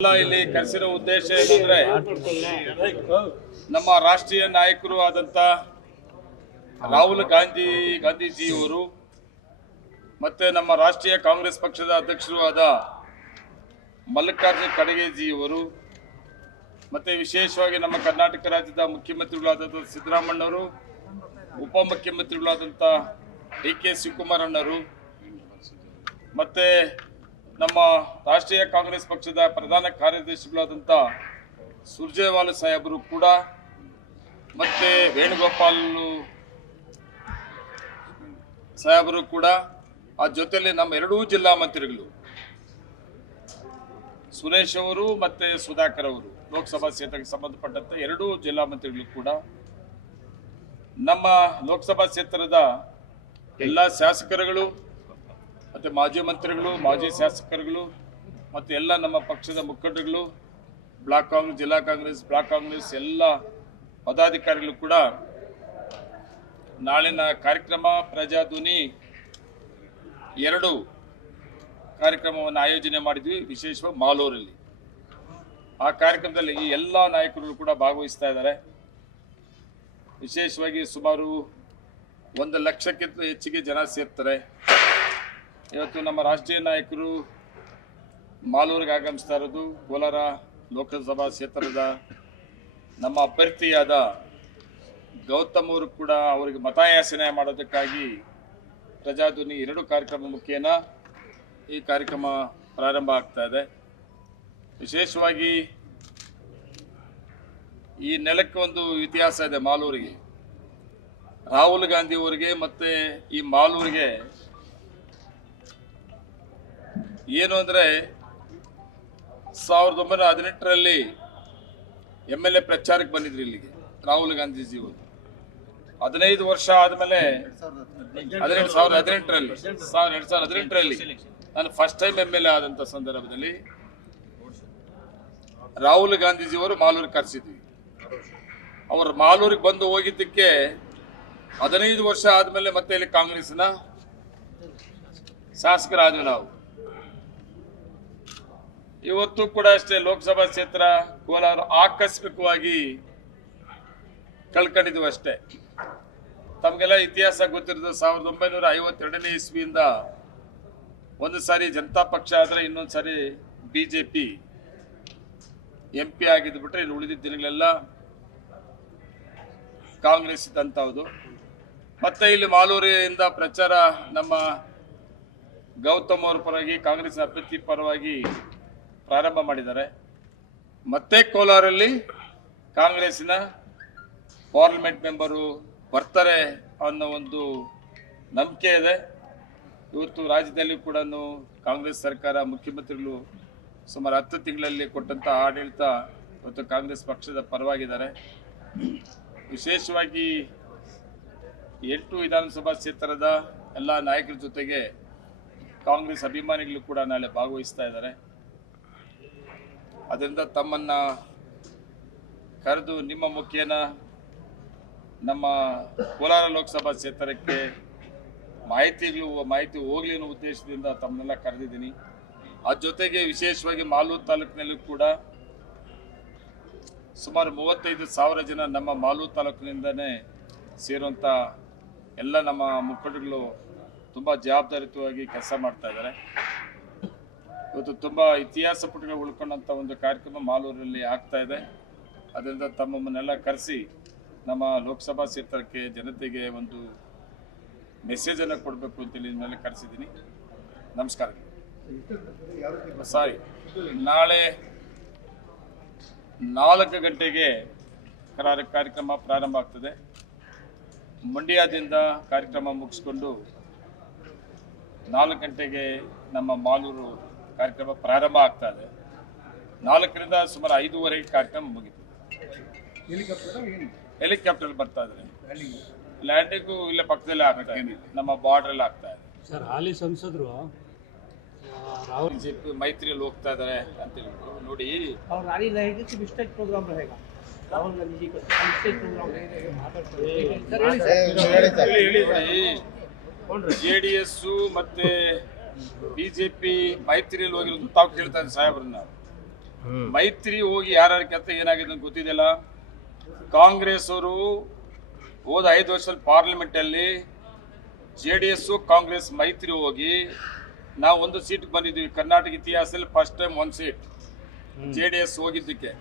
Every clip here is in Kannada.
ಇಲ್ಲಿ ಕರೆಸಿರೋ ಉದ್ದೇಶ ಏನಂದ್ರೆ, ನಮ್ಮ ರಾಷ್ಟ್ರೀಯ ನಾಯಕರು ಆದಂತ ರಾಹುಲ್ ಗಾಂಧಿ, ಗಾಂಧೀಜಿಯವರು ಮತ್ತೆ ನಮ್ಮ ರಾಷ್ಟ್ರೀಯ ಕಾಂಗ್ರೆಸ್ ಪಕ್ಷದ ಅಧ್ಯಕ್ಷರು ಆದ ಮಲ್ಲಿಕಾರ್ಜುನ್ ಖಡಗೆಜಿಯವರು ಮತ್ತೆ ವಿಶೇಷವಾಗಿ ನಮ್ಮ ಕರ್ನಾಟಕ ರಾಜ್ಯದ ಮುಖ್ಯಮಂತ್ರಿಗಳಾದಂಥ ಸಿದ್ದರಾಮಣ್ಣವರು ಉಪಮುಖ್ಯಮಂತ್ರಿಗಳಾದಂಥ ಡಿ ಕೆ ಶಿವಕುಮಾರ್ ಅಣ್ಣರು ಮತ್ತೆ ನಮ್ಮ ರಾಷ್ಟ್ರೀಯ ಕಾಂಗ್ರೆಸ್ ಪಕ್ಷದ ಪ್ರಧಾನ ಕಾರ್ಯದರ್ಶಿಗಳಾದಂಥ ಸುರ್ಜೇವಾಲ ಸಾಹೇಬರು ಕೂಡ, ಮತ್ತೆ ವೇಣುಗೋಪಾಲ್ ಸಾಹೇಬರು ಕೂಡ, ಆ ಜೊತೆಯಲ್ಲಿ ನಮ್ಮ ಎರಡೂ ಜಿಲ್ಲಾ ಮಂತ್ರಿಗಳು ಸುರೇಶ್ ಅವರು ಮತ್ತೆ ಸುಧಾಕರ್ ಅವರು, ಲೋಕಸಭಾ ಕ್ಷೇತ್ರಕ್ಕೆ ಸಂಬಂಧಪಟ್ಟಂತೆ ಎರಡೂ ಜಿಲ್ಲಾ ಮಂತ್ರಿಗಳು ಕೂಡ ನಮ್ಮ ಲೋಕಸಭಾ ಕ್ಷೇತ್ರದ ಎಲ್ಲ ಶಾಸಕರುಗಳು ಮತ್ತು ಮಾಜಿ ಮಂತ್ರಿಗಳು, ಮಾಜಿ ಶಾಸಕರುಗಳು, ಮತ್ತು ಎಲ್ಲ ನಮ್ಮ ಪಕ್ಷದ ಮುಖಂಡರುಗಳು, ಬ್ಲಾಕ್ ಕಾಂಗ್ರೆಸ್, ಜಿಲ್ಲಾ ಕಾಂಗ್ರೆಸ್, ಬ್ಲಾಕ್ ಕಾಂಗ್ರೆಸ್ ಎಲ್ಲ ಪದಾಧಿಕಾರಿಗಳು ಕೂಡ ನಾಳಿನ ಕಾರ್ಯಕ್ರಮ ಪ್ರಜಾಧ್ವನಿ ಎರಡು ಕಾರ್ಯಕ್ರಮವನ್ನು ಆಯೋಜನೆ ಮಾಡಿದ್ವಿ ವಿಶೇಷವಾಗಿ ಮಾಲೂರಲ್ಲಿ. ಆ ಕಾರ್ಯಕ್ರಮದಲ್ಲಿ ಈ ಎಲ್ಲ ನಾಯಕರುಗಳು ಕೂಡ ಭಾಗವಹಿಸ್ತಾ ಇದ್ದಾರೆ. ವಿಶೇಷವಾಗಿ ಸುಮಾರು ಒಂದು ಲಕ್ಷಕ್ಕಿಂತ ಹೆಚ್ಚಿಗೆ ಜನ ಸೇರ್ತಾರೆ. ಇವತ್ತು ನಮ್ಮ ರಾಷ್ಟ್ರೀಯ ನಾಯಕರು ಮಾಲೂರಿಗೆ ಆಗಮಿಸ್ತಾ ಇರೋದು ಕೋಲಾರ ಲೋಕಸಭಾ ಕ್ಷೇತ್ರದ ನಮ್ಮ ಅಭ್ಯರ್ಥಿಯಾದ ಗೌತಮ್ ಅವರು ಕೂಡ ಅವರಿಗೆ ಮತಯಾಚನೆ ಮಾಡೋದಕ್ಕಾಗಿ ಪ್ರಜಾಧ್ವನಿ ಎರಡು ಕಾರ್ಯಕ್ರಮ ಮುಖೇನ ಈ ಕಾರ್ಯಕ್ರಮ ಪ್ರಾರಂಭ ಆಗ್ತಾ ಇದೆ. ವಿಶೇಷವಾಗಿ ಈ ನೆಲಕ್ಕೆ ಒಂದು ಇತಿಹಾಸ ಇದೆ ಮಾಲೂರಿಗೆ. ರಾಹುಲ್ ಗಾಂಧಿ ಅವರಿಗೆ ಮತ್ತೆ ಈ ಮಾಲೂರಿಗೆ ಏನು ಅಂದರೆ ಸಾವಿರದ ಒಂಬೈನೂರ ಹದಿನೆಂಟರಲ್ಲಿ ಎಂ ಎಲ್ ಎ ಪ್ರಚಾರಕ್ಕೆ ಬಂದಿದ್ರು ಇಲ್ಲಿಗೆ, ರಾಹುಲ್ ಗಾಂಧೀಜಿ ಅವರು. ಹದಿನೈದು ವರ್ಷ ಆದಮೇಲೆ, ಹದಿನೆಂಟು ಸಾವಿರದ ಹದಿನೆಂಟರಲ್ಲಿ, ಸಾವಿರದ ಎರಡು ಸಾವಿರದ ಹದಿನೆಂಟರಲ್ಲಿ ನಾನು first time M L A ಆದಂಥ ಸಂದರ್ಭದಲ್ಲಿ ರಾಹುಲ್ ಗಾಂಧೀಜಿಯವರು ಮಾಲೂರಿಗೆ ಕರೆಸಿದ್ವಿ. ಅವರು ಮಾಲೂರಿಗೆ ಬಂದು ಹೋಗಿದ್ದಕ್ಕೆ ಹದಿನೈದು ವರ್ಷ ಆದಮೇಲೆ ಮತ್ತೆ ಇಲ್ಲಿ ಕಾಂಗ್ರೆಸ್ನ ಶಾಸಕರಾದ್ವಿ ನಾವು. ಇವತ್ತು ಕೂಡ ಅಷ್ಟೇ ಲೋಕಸಭಾ ಕ್ಷೇತ್ರ ಕೋಲಾರ ಆಕಸ್ಮಿಕವಾಗಿ ಕಳ್ಕೊಂಡಿದ್ವು ಅಷ್ಟೇ. ತಮಗೆಲ್ಲ ಇತಿಹಾಸ ಗೊತ್ತಿರೋದು ಸಾವಿರದ ಒಂಬೈನೂರ ಐವತ್ತೆರಡನೇ ಇಸ್ವಿಯಿಂದ ಒಂದು ಸಾರಿ ಜನತಾ ಪಕ್ಷ ಆದರೆ ಇನ್ನೊಂದು ಸಾರಿ B J P M P ಆಗಿದ್ದು ಬಿಟ್ರೆ ಇನ್ನು ಉಳಿದಿದ್ದ ದಿನಗಳೆಲ್ಲ ಕಾಂಗ್ರೆಸ್ ಇದ್ದಂಥವ್ದು. ಮತ್ತೆ ಇಲ್ಲಿ ಮಾಲೂರಿಯಿಂದ ಪ್ರಚಾರ ನಮ್ಮ ಗೌತಮ್ ಅವ್ರ ಪರವಾಗಿ, ಕಾಂಗ್ರೆಸ್ ಅಭ್ಯರ್ಥಿ ಪರವಾಗಿ ಪ್ರಾರಂಭ ಮಾಡಿದ್ದಾರೆ. ಮತ್ತೆ ಕೋಲಾರಲ್ಲಿ ಕಾಂಗ್ರೆಸ್ಸಿನ ಪಾರ್ಲಿಮೆಂಟ್ ಮೆಂಬರು ಬರ್ತಾರೆ ಅನ್ನೋ ಒಂದು ನಂಬಿಕೆ ಇದೆ. ಇವತ್ತು ರಾಜ್ಯದಲ್ಲಿ ಕೂಡ ಕಾಂಗ್ರೆಸ್ ಸರ್ಕಾರ ಮುಖ್ಯಮಂತ್ರಿಗಳು ಸುಮಾರು ಹತ್ತು ತಿಂಗಳಲ್ಲಿ ಕೊಟ್ಟಂಥ ಆಡಳಿತ ಇವತ್ತು ಕಾಂಗ್ರೆಸ್ ಪಕ್ಷದ ಪರವಾಗಿದ್ದಾರೆ. ವಿಶೇಷವಾಗಿ ಎಂಟು ವಿಧಾನಸಭಾ ಕ್ಷೇತ್ರದ ಎಲ್ಲ ನಾಯಕರ ಜೊತೆಗೆ ಕಾಂಗ್ರೆಸ್ ಅಭಿಮಾನಿಗಳು ಕೂಡ ನಾಳೆ ಭಾಗವಹಿಸ್ತಾ ಇದ್ದಾರೆ. ಅದರಿಂದ ತಮ್ಮನ್ನ ಕರೆದು ನಿಮ್ಮ ಮುಖೇನ ನಮ್ಮ ಕೋಲಾರ ಲೋಕಸಭಾ ಕ್ಷೇತ್ರಕ್ಕೆ ಮಾಹಿತಿಗಳು ಮಾಹಿತಿ ಹೋಗ್ಲಿ ಅನ್ನೋ ಉದ್ದೇಶದಿಂದ ತಮ್ಮನ್ನೆಲ್ಲ ಕರೆದಿದ್ದೀನಿ. ಆ ಜೊತೆಗೆ ವಿಶೇಷವಾಗಿ ಮಾಲೂರು ತಾಲೂಕಿನಲ್ಲೂ ಕೂಡ ಸುಮಾರು ಮೂವತ್ತೈದು ಸಾವಿರ ಜನ ನಮ್ಮ ಮಾಲೂರು ತಾಲೂಕಿನಿಂದನೇ ಸೇರುವಂಥ ಎಲ್ಲ ನಮ್ಮ ಮುಖಂಡಗಳು ತುಂಬ ಜವಾಬ್ದಾರಿತವಾಗಿ ಕೆಲಸ ಮಾಡ್ತಾ ಇದ್ದಾರೆ. ಇವತ್ತು ತುಂಬ ಇತಿಹಾಸ ಪುಟಗಳು ಉಳ್ಕೊಂಡಂಥ ಒಂದು ಕಾರ್ಯಕ್ರಮ ಮಾಲೂರಲ್ಲಿ ಆಗ್ತಾ ಇದೆ. ಅದರಿಂದ ತಮ್ಮನ್ನೆಲ್ಲ ಕರೆಸಿ ನಮ್ಮ ಲೋಕಸಭಾ ಕ್ಷೇತ್ರಕ್ಕೆ ಜನತೆಗೆ ಒಂದು ಮೆಸೇಜನ್ನು ಕೊಡಬೇಕು ಅಂತೇಳಿ ಮೇಲೆ ಕರೆಸಿದ್ದೀನಿ. ನಮಸ್ಕಾರ. ಸಾರಿ, ನಾಳೆ ನಾಲ್ಕು ಗಂಟೆಗೆ ಕಾರ್ಯಕ್ರಮ ಪ್ರಾರಂಭ ಆಗ್ತದೆ. ಮಂಡ್ಯದಿಂದ ಕಾರ್ಯಕ್ರಮ ಮುಗಿಸ್ಕೊಂಡು ನಾಲ್ಕು ಗಂಟೆಗೆ ನಮ್ಮ ಮಾಲೂರು ಕಾರ್ಯಕ್ರಮ ಪ್ರಾರಂಭ ಆಗ್ತಾ ಇದೆ. ನಾಲ್ಕರಿಂದ ಸುಮಾರು ಐದೂವರೆ ಕಾರ್ಯಕ್ರಮ ಮುಗಿತು. ಹೆಲಿಕಾಪ್ಟರ್ ಬರ್ತಾ ಇದ್ದಾರೆ ಲ್ಯಾಂಡಿಂಗು ಇಲ್ಲೇ ಪಕ್ಕದಲ್ಲೇ ಆಗ್ತಾ ಇದೆ. ನಮ್ಮ ಬಾರ್ಡ್ರಲ್ಲಿ ಆಗ್ತಾ ಇದೆ. ಸರ್ ಹಾಲಿ ಸಂಸದರು ಬಿಜೆಪಿ ಮೈತ್ರಿಯಲ್ಲಿ ಹೋಗ್ತಾ ಇದ್ದಾರೆ ಅಂತ ಹೇಳ್ಬಿಟ್ಟು ನೋಡಿ. ಜೆ ಡಿ ಎಸ್ ಮತ್ತೆ ಬಿಜೆಪಿ ಮೈತ್ರಿಯಲ್ಲಿ ಹೋಗಿರೋದು ತಾವು ಕೇಳ್ತಾ ಇದ್ದೀವಿ ಸಾಹೇಬ್ರನ್ನ. ಮೈತ್ರಿ ಹೋಗಿ ಯಾರ್ಯಾರ ಕೆಲಸ ಏನಾಗಿದೆ ಅಂತ ಗೊತ್ತಿದೆಯಲ್ಲ? ಕಾಂಗ್ರೆಸ್ ಅವರು ಹೋದ ಐದು ವರ್ಷದಲ್ಲಿ ಪಾರ್ಲಿಮೆಂಟ್ ಅಲ್ಲಿ ಜೆ ಡಿ ಎಸ್ಸು ಕಾಂಗ್ರೆಸ್ ಮೈತ್ರಿ ಹೋಗಿ ನಾವು ಒಂದು ಸೀಟ್ ಬಂದಿದ್ದೀವಿ. ಕರ್ನಾಟಕ ಇತಿಹಾಸದಲ್ಲಿ ಫಸ್ಟ್ ಟೈಮ್ ಒಂದು ಸೀಟ್ ಜೆ ಡಿ ಎಸ್ ಹೋಗಿದ್ದಕ್ಕೆ.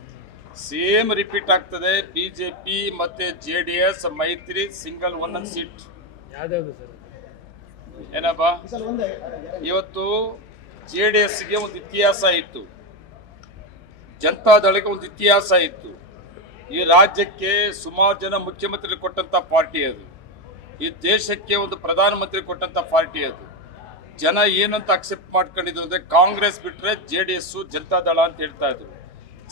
ಸೇಮ್ ರಿಪೀಟ್ ಆಗ್ತದೆ. ಬಿಜೆಪಿ ಮತ್ತೆ ಜೆ ಡಿ ಎಸ್ ಮೈತ್ರಿ ಸಿಂಗಲ್ ಒಂದೊಂದು ಸೀಟ್ ಸರ್ ಏನಪ್ಪ? ಇವತ್ತು ಜೆ ಡಿ ಎಸ್ಗೆ ಒಂದು ಇತಿಹಾಸ ಇತ್ತು. ಜನತಾದಳಕ್ಕೆ ಒಂದು ಇತಿಹಾಸ ಇತ್ತು. ಈ ರಾಜ್ಯಕ್ಕೆ ಸುಮಾರು ಜನ ಮುಖ್ಯಮಂತ್ರಿ ಕೊಟ್ಟಂತ ಪಾರ್ಟಿ ಅದು. ಈ ದೇಶಕ್ಕೆ ಒಂದು ಪ್ರಧಾನಮಂತ್ರಿ ಕೊಟ್ಟಂತ ಪಾರ್ಟಿ ಅದು. ಜನ ಏನಂತ ಅಕ್ಸೆಪ್ಟ್ ಮಾಡ್ಕೊಂಡಿದ್ರು ಅಂದ್ರೆ ಕಾಂಗ್ರೆಸ್ ಬಿಟ್ರೆ ಜೆ ಡಿ ಎಸ್ ಜನತಾದಳ ಅಂತ ಹೇಳ್ತಾ ಇದ್ರು.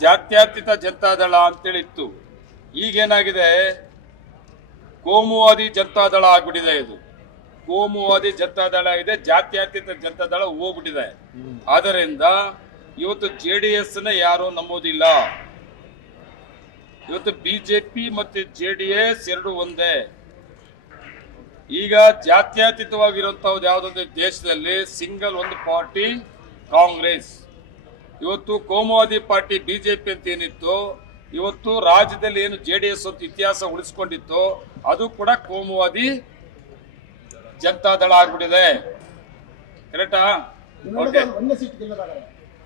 ಜಾತ್ಯತೀತ ಜನತಾದಳ ಅಂತೇಳಿ ಇತ್ತು ಈಗೇನಾಗಿದೆ? ಕೋಮುವಾದಿ ಜನತಾದಳ ಆಗ್ಬಿಟ್ಟಿದೆ ಇದು. ಕೋಮುವಾದಿ ಜನತಾದಳ ಇದೆ ಜಾತ್ಯತೀತ ಜನತಾದಳ ಹೋಗ್ಬಿಟ್ಟಿದೆ. ಆದ್ದರಿಂದ ಇವತ್ತು ಜೆ ಡಿ ಎಸ್ನ ಯಾರು ನಂಬೋದಿಲ್ಲ ಇವತ್ತು ಬಿಜೆಪಿ ಮತ್ತೆ ಜೆ ಡಿ ಎಸ್ ಎರಡು ಒಂದೇ. ಈಗ ಜಾತ್ಯತೀತವಾಗಿರುವಂತಹದ್ದು ಯಾವುದೊಂದು ದೇಶದಲ್ಲಿ ಸಿಂಗಲ್ ಒಂದು ಪಾರ್ಟಿ ಕಾಂಗ್ರೆಸ್. ಇವತ್ತು ಕೋಮುವಾದಿ ಪಾರ್ಟಿ ಬಿಜೆಪಿ ಅಂತ ಏನಿತ್ತು ಇವತ್ತು ರಾಜ್ಯದಲ್ಲಿ ಏನು ಜೆ ಡಿ ಎಸ್ ಅಂತ ಇತಿಹಾಸ ಉಳಿಸ್ಕೊಂಡಿತ್ತು ಅದು ಕೂಡ ಕೋಮುವಾದಿ ಜನತಾದಳ ಆಗ್ಬಿಟ್ಟಿದೆ. ಕರೆಕ್ಟಾ ಓಕೆ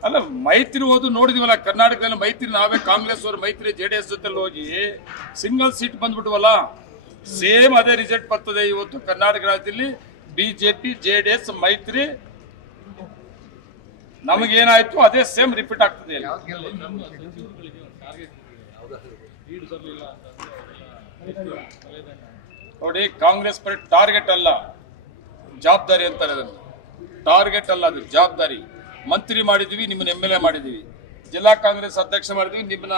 ಅಲ್ಲ ಮೈತ್ರಿ ಹೋದು ನೋಡಿದಿವಲ್ಲ ಕರ್ನಾಟಕದಲ್ಲಿ ಮೈತ್ರಿ ನಾವೇ ಕಾಂಗ್ರೆಸ್ ಅವರು ಮೈತ್ರಿ ಜೆ ಡಿ ಎಸ್ ಜೊತೆ ಹೋಗಿ ಸಿಂಗಲ್ ಸೀಟ್ ಬಂದ್ಬಿಟ್ವಲ್ಲ? ಸೇಮ್ ಅದೇ ರಿಸಲ್ಟ್ ಬರ್ತದೆ ಇವತ್ತು ಕರ್ನಾಟಕ ರಾಜ್ಯದಲ್ಲಿ. ಬಿಜೆಪಿ ಜೆ ಡಿ ಎಸ್ ಮೈತ್ರಿ. ನಮಗೇನಾಯ್ತು ಅದೇ ಸೇಮ್ ರಿಪೀಟ್ ಆಗ್ತದೆ. ನೋಡಿ ಕಾಂಗ್ರೆಸ್ ಪರ ಟಾರ್ಗೆಟ್ ಅಲ್ಲ. ಜವಾಬ್ದಾರಿ ಅಂತಾರೆ ಅದನ್ನು ಟಾರ್ಗೆಟ್ ಅಲ್ಲ ಅದು ಜವಾಬ್ದಾರಿ. ಮಂತ್ರಿ ಮಾಡಿದ್ವಿ ನಿಮ್ಮನ್ನ ಎಂ ಎಲ್ ಎ ಮಾಡಿದ್ದೀವಿ ಜಿಲ್ಲಾ ಕಾಂಗ್ರೆಸ್ ಅಧ್ಯಕ್ಷ ಮಾಡಿದ್ವಿ ನಿಮ್ಮನ್ನ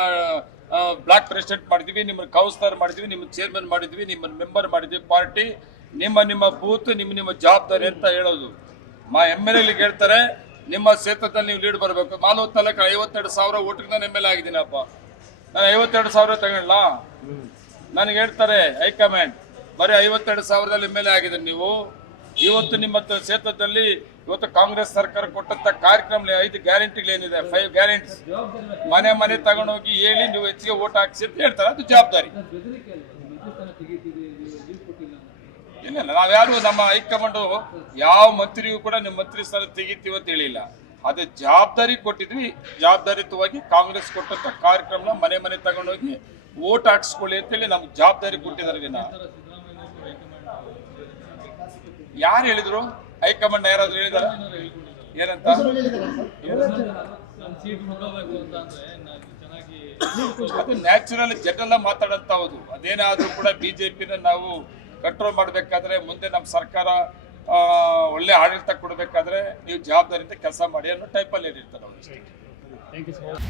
ಬ್ಲಾಕ್ ಪ್ರೆಸಿಡೆಂಟ್ ಮಾಡಿದ್ವಿ ನಿಮ್ಮನ್ನ ಕೌನ್ಸಿಲರ್ ಮಾಡಿದ್ವಿ ನಿಮ್ಮ ಚೇರ್ಮನ್ ಮಾಡಿದ್ವಿ ನಿಮ್ಮನ್ನ ಮೆಂಬರ್ ಮಾಡಿದ್ವಿ. ಪಾರ್ಟಿ ನಿಮ್ಮ ನಿಮ್ಮ ಬೂತ್ ನಿಮ್ಮ ನಿಮ್ಮ ಜವಾಬ್ದಾರಿ ಅಂತ ಹೇಳೋದು. ಮಾ ಎಂ ಎಲ್ ಎಲ್ಲಿ ಹೇಳ್ತಾರೆ ನಿಮ್ಮ ಕ್ಷೇತ್ರದಲ್ಲಿ ನೀವು ಲೀಡ್ ಬರಬೇಕು. ಮಾಲೂರು ನಾಲ್ಕು ಐವತ್ತೆರಡು ಸಾವಿರ ಓಟಿಗೆ ನಾನು ಎಂ ಎಲ್ ಎ ಆಗಿದ್ದೀನಪ್ಪ. ನಾನು ಐವತ್ತೆರಡು ಸಾವಿರ ತಗೊಳ್ಳ? ನನಗೆ ಹೇಳ್ತಾರೆ ಹೈಕಮಾಂಡ್ ಬರೀ ಐವತ್ತೆರಡು ಸಾವಿರದಲ್ಲಿ ಎಂ ಎಲ್ ಎ ಆಗಿದ್ದೀನಿ ನೀವು. ಇವತ್ತು ನಿಮ್ಮ ಕ್ಷೇತ್ರದಲ್ಲಿ ಇವತ್ತು ಕಾಂಗ್ರೆಸ್ ಸರ್ಕಾರ ಕೊಟ್ಟಂತ ಕಾರ್ಯಕ್ರಮ ಐದು ಗ್ಯಾರಂಟಿಗಳೇನಿದೆ ಫೈವ್ ಗ್ಯಾರಂಟೀಸ್ ಮನೆ ಮನೆ ತಗೊಂಡೋಗಿ ಹೇಳಿ ನೀವು ಹೆಚ್ಚಿಗೆ ಓಟ್ ಹಾಕಿಸಿ ಅಂತ ಹೇಳ್ತಾರೆ ಅದು ಜವಾಬ್ದಾರಿ. ಇಲ್ಲ ಇಲ್ಲ, ನಾವ್ಯಾರು ನಮ್ಮ ಹೈಕಮಾಂಡ್ ಯಾವ ಮಂತ್ರಿಗೂ ಕೂಡ ನಿಮ್ಮ ಮಂತ್ರಿ ಸ್ಥಾನ ತೆಗಿತೀವಿ ಅಂತ ಹೇಳಿಲ್ಲ. ಅದೇ ಜವಾಬ್ದಾರಿ ಕೊಟ್ಟಿದ್ವಿ. ಜವಾಬ್ದಾರಿತವಾಗಿ ಕಾಂಗ್ರೆಸ್ ಕೊಟ್ಟಂತ ಕಾರ್ಯಕ್ರಮ ಮನೆ ಮನೆ ತಗೊಂಡೋಗಿ ಓಟ್ ಹಾಕ್ಸ್ಕೊಳ್ಳಿ ಅಂತೇಳಿ ನಮ್ಗೆ ಜವಾಬ್ದಾರಿ ಕೊಟ್ಟಿದ್ದಾರೆ ವಿನ ಯಾರು ಹೇಳಿದ್ರು? ಹೈಕಮಾಂಡ್ ಯಾರಾದ್ರೂ ಹೇಳಿದಾರ? ಏನಂತ? ಅದು ನ್ಯಾಚುರಲ್ ಜನರಲ್ಲ ಮಾತಾಡಂತ ಹೌದು. ಅದೇನಾದ್ರೂ ಕೂಡ ಬಿಜೆಪಿನ ನಾವು ಕಂಟ್ರೋಲ್ ಮಾಡಬೇಕಾದ್ರೆ ಮುಂದೆ ನಮ್ಮ ಸರ್ಕಾರ ಒಳ್ಳೆ ಆಡಳಿತ ಕೊಡಬೇಕಾದ್ರೆ ನೀವು ಜವಾಬ್ದಾರಿಯಿಂದ ಕೆಲಸ ಮಾಡಿ ಅನ್ನೋ ಟೈಪಲ್ಲಿ ಹೇಳಿರ್ತಾರೆ ಅವರು ಥ್ಯಾಂಕ್ ಯು ಸರ್